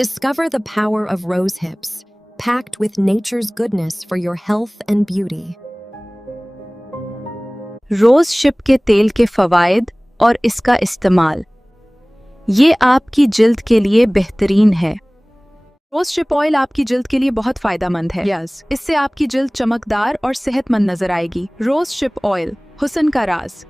Discover the power of rose hips, packed with nature's goodness for your health and beauty. Rose hip के तेल के फवायद और इसका इस्तेमाल। ये आपकी जिल्द के लिए बेहतरीन है। रोज शिप ऑयल आपकी जिल्द के लिए बहुत फायदेमंद है। इससे आपकी जिल्द चमकदार और सेहतमंद नजर आएगी। रोज शिप ऑयल, हुस्न का राज।